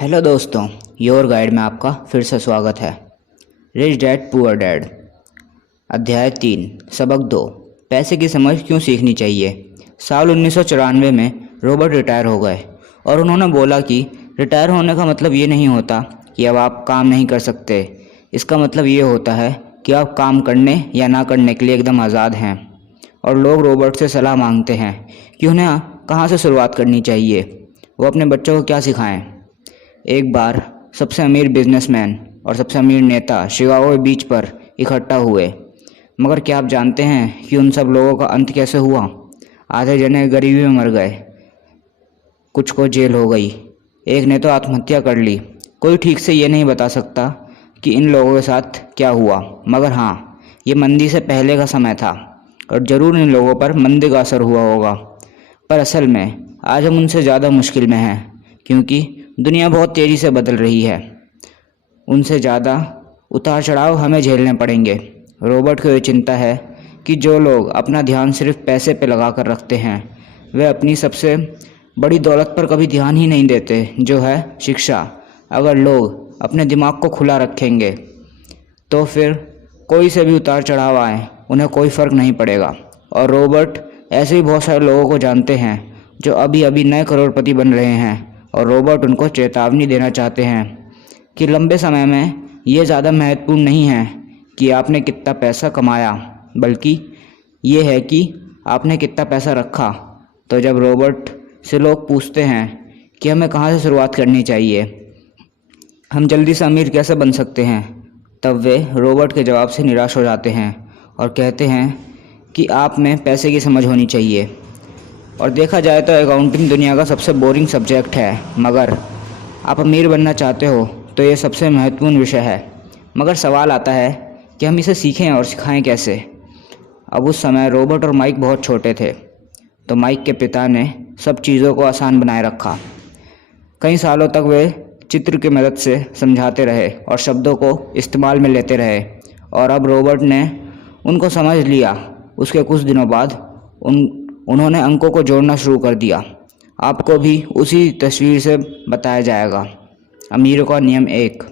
Hello दोस्तों, your guide में आपका फिर से स्वागत है। रिच डैड पुअर डैड, अध्याय 3, सबक 2, पैसे की समझ क्यों सीखनी चाहिए। साल 1994 में रॉबर्ट रिटायर हो गए और उन्होंने बोला कि रिटायर होने का मतलब ये नहीं होता कि अब आप काम नहीं कर सकते। इसका मतलब ये होता है कि आप काम करने या ना करने के लिए एकदम आज़ाद हैं। और लोग रॉबर्ट से सलाह मांगते हैं कि उन्हें कहाँ से शुरुआत करनी चाहिए, वो अपने बच्चों को क्या सिखाएं। एक बार सबसे अमीर बिजनेसमैन और सबसे अमीर नेता शिकागो के बीच पर इकट्ठा हुए, मगर क्या आप जानते हैं कि उन सब लोगों का अंत कैसे हुआ। आधे जने गरीबी में मर गए, कुछ को जेल हो गई, एक ने तो आत्महत्या कर ली। कोई ठीक से ये नहीं बता सकता कि इन लोगों के साथ क्या हुआ, मगर हाँ, ये मंदी से पहले का समय था और ज़रूर इन लोगों पर मंदी का असर हुआ होगा। पर असल में आज हम उनसे ज़्यादा मुश्किल में हैं, क्योंकि दुनिया बहुत तेज़ी से बदल रही है। उनसे ज़्यादा उतार चढ़ाव हमें झेलने पड़ेंगे। रॉबर्ट को ये चिंता है कि जो लोग अपना ध्यान सिर्फ पैसे पे लगा कर रखते हैं, वे अपनी सबसे बड़ी दौलत पर कभी ध्यान ही नहीं देते, जो है शिक्षा। अगर लोग अपने दिमाग को खुला रखेंगे तो फिर कोई से भी उतार चढ़ाव आए, उन्हें कोई फ़र्क नहीं पड़ेगा। और रॉबर्ट ऐसे ही बहुत सारे लोगों को जानते हैं जो अभी अभी नए करोड़पति बन रहे हैं, और रॉबर्ट उनको चेतावनी देना चाहते हैं कि लंबे समय में ये ज़्यादा महत्वपूर्ण नहीं है कि आपने कितना पैसा कमाया, बल्कि ये है कि आपने कितना पैसा रखा। तो जब रॉबर्ट से लोग पूछते हैं कि हमें कहाँ से शुरुआत करनी चाहिए, हम जल्दी से अमीर कैसे बन सकते हैं, तब वे रॉबर्ट के जवाब से निराश हो जाते हैं और कहते हैं कि आप में पैसे की समझ होनी चाहिए। और देखा जाए तो अकाउंटिंग दुनिया का सबसे बोरिंग सब्जेक्ट है, मगर आप अमीर बनना चाहते हो तो ये सबसे महत्वपूर्ण विषय है। मगर सवाल आता है कि हम इसे सीखें और सिखाएं कैसे। अब उस समय रॉबर्ट और माइक बहुत छोटे थे, तो माइक के पिता ने सब चीज़ों को आसान बनाए रखा। कई सालों तक वे चित्र की मदद से समझाते रहे और शब्दों को इस्तेमाल में लेते रहे, और अब रॉबर्ट ने उनको समझ लिया। उसके कुछ दिनों बाद उन्होंने अंकों को जोड़ना शुरू कर दिया। आपको भी उसी तस्वीर से बताया जाएगा। अमीरों का नियम 1,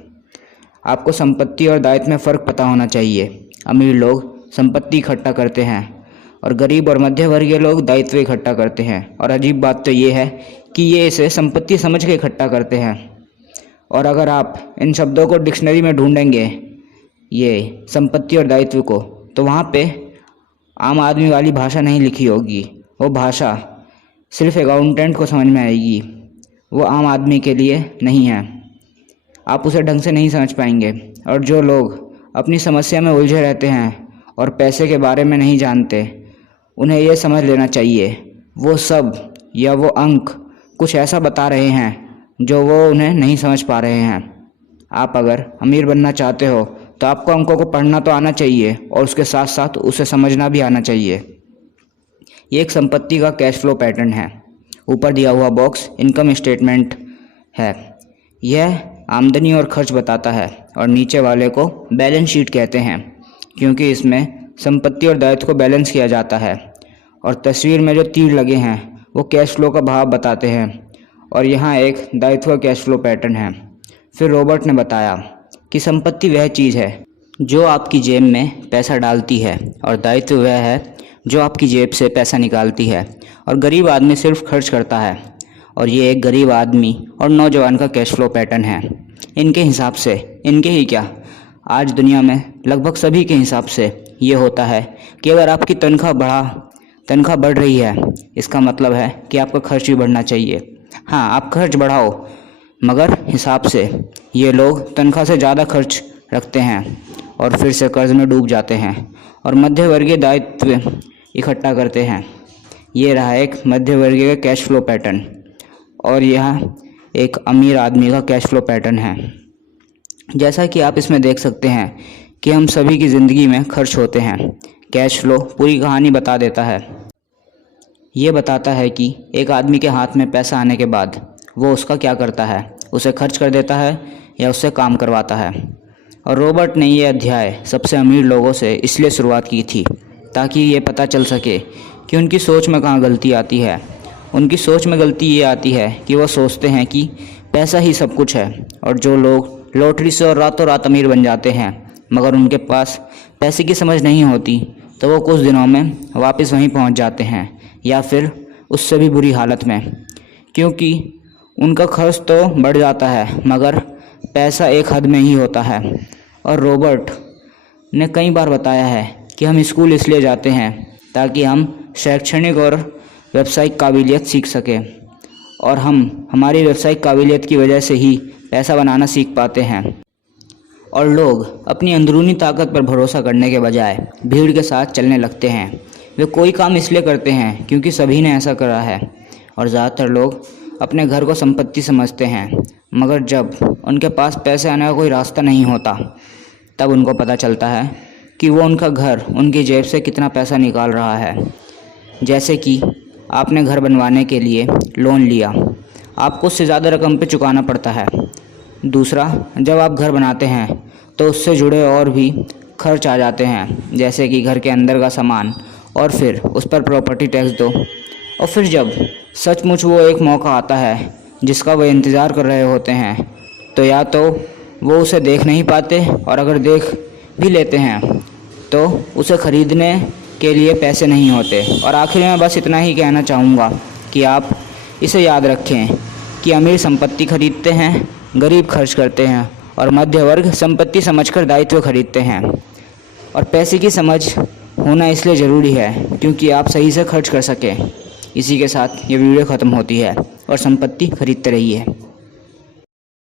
आपको संपत्ति और दायित्व में फ़र्क पता होना चाहिए। अमीर लोग संपत्ति इकट्ठा करते हैं और गरीब और मध्य वर्गीय लोग दायित्व इकट्ठा करते हैं। और अजीब बात तो ये है कि ये इसे संपत्ति समझ के इकट्ठा करते हैं। और अगर आप इन शब्दों को डिक्शनरी में ढूंढेंगे, ये संपत्ति और दायित्व को, तो वहाँ पे आम आदमी वाली भाषा नहीं लिखी होगी। वो भाषा सिर्फ अकाउंटेंट को समझ में आएगी, वो आम आदमी के लिए नहीं है। आप उसे ढंग से नहीं समझ पाएंगे। और जो लोग अपनी समस्या में उलझे रहते हैं और पैसे के बारे में नहीं जानते, उन्हें यह समझ लेना चाहिए वो सब या वो अंक कुछ ऐसा बता रहे हैं जो वो उन्हें नहीं समझ पा रहे हैं। आप अगर अमीर बनना चाहते हो तो आपको अंकों को पढ़ना तो आना चाहिए और उसके साथ साथ उसे समझना भी आना चाहिए। ये एक संपत्ति का कैश फ्लो पैटर्न है। ऊपर दिया हुआ बॉक्स इनकम स्टेटमेंट है, यह आमदनी और खर्च बताता है, और नीचे वाले को बैलेंस शीट कहते हैं, क्योंकि इसमें संपत्ति और दायित्व को बैलेंस किया जाता है। और तस्वीर में जो तीर लगे हैं वो कैश फ्लो का भाव बताते हैं, और यहाँ एक दायित्व का कैश फ्लो पैटर्न है। फिर रॉबर्ट ने बताया कि संपत्ति वह चीज़ है जो आपकी जेब में पैसा डालती है, और दायित्व वह है जो आपकी जेब से पैसा निकालती है। और गरीब आदमी सिर्फ खर्च करता है, और ये एक गरीब आदमी और नौजवान का कैश फ्लो पैटर्न है। इनके हिसाब से, इनके ही क्या, आज दुनिया में लगभग सभी के हिसाब से ये होता है कि अगर आपकी तनख्वाह बढ़ रही है, इसका मतलब है कि आपका खर्च भी बढ़ना चाहिए। हाँ, आप खर्च बढ़ाओ, मगर हिसाब से। ये लोग तनख्वाह से ज़्यादा खर्च रखते हैं और फिर से कर्ज में डूब जाते हैं और मध्यवर्गीय दायित्व इकट्ठा करते हैं। ये रहा एक मध्यवर्गीय का कैश फ्लो पैटर्न, और यह एक अमीर आदमी का कैश फ्लो पैटर्न है। जैसा कि आप इसमें देख सकते हैं कि हम सभी की ज़िंदगी में खर्च होते हैं। कैश फ्लो पूरी कहानी बता देता है। ये बताता है कि एक आदमी के हाथ में पैसा आने के बाद वो उसका क्या करता है, उसे खर्च कर देता है या उससे काम करवाता है। और रॉबर्ट ने ये अध्याय सबसे अमीर लोगों से इसलिए शुरुआत की थी ताकि ये पता चल सके कि उनकी सोच में कहाँ गलती आती है। उनकी सोच में गलती ये आती है कि वो सोचते हैं कि पैसा ही सब कुछ है। और जो लोग लॉटरी से और रातों रात अमीर बन जाते हैं मगर उनके पास पैसे की समझ नहीं होती तो वो कुछ दिनों में वापस वहीं पहुंच जाते हैं या फिर उससे भी बुरी हालत में, क्योंकि उनका खर्च तो बढ़ जाता है मगर पैसा एक हद में ही होता है। और रॉबर्ट ने कई बार बताया है कि हम स्कूल इसलिए जाते हैं ताकि हम शैक्षणिक और व्यावसायिक काबिलियत सीख सकें, और हम हमारी व्यावसायिक काबिलियत की वजह से ही पैसा बनाना सीख पाते हैं। और लोग अपनी अंदरूनी ताकत पर भरोसा करने के बजाय भीड़ के साथ चलने लगते हैं। वे कोई काम इसलिए करते हैं क्योंकि सभी ने ऐसा करा है। और ज़्यादातर लोग अपने घर को संपत्ति समझते हैं, मगर जब उनके पास पैसे आने का कोई रास्ता नहीं होता तब उनको पता चलता है कि वो उनका घर उनकी जेब से कितना पैसा निकाल रहा है। जैसे कि आपने घर बनवाने के लिए लोन लिया, आपको उससे ज़्यादा रकम पे चुकाना पड़ता है। दूसरा, जब आप घर बनाते हैं तो उससे जुड़े और भी खर्च आ जाते हैं, जैसे कि घर के अंदर का सामान, और फिर उस पर प्रॉपर्टी टैक्स दो। और फिर जब सचमुच वो एक मौका आता है जिसका वो इंतज़ार कर रहे होते हैं तो या तो वो उसे देख नहीं पाते, और अगर देख भी लेते हैं तो उसे ख़रीदने के लिए पैसे नहीं होते। और आखिर में बस इतना ही कहना चाहूँगा कि आप इसे याद रखें कि अमीर संपत्ति खरीदते हैं, गरीब खर्च करते हैं, और मध्य वर्ग संपत्ति समझकर दायित्व खरीदते हैं। और पैसे की समझ होना इसलिए ज़रूरी है क्योंकि आप सही से खर्च कर सकें। इसी के साथ ये वीडियो ख़त्म होती है और संपत्ति खरीदते रहिए।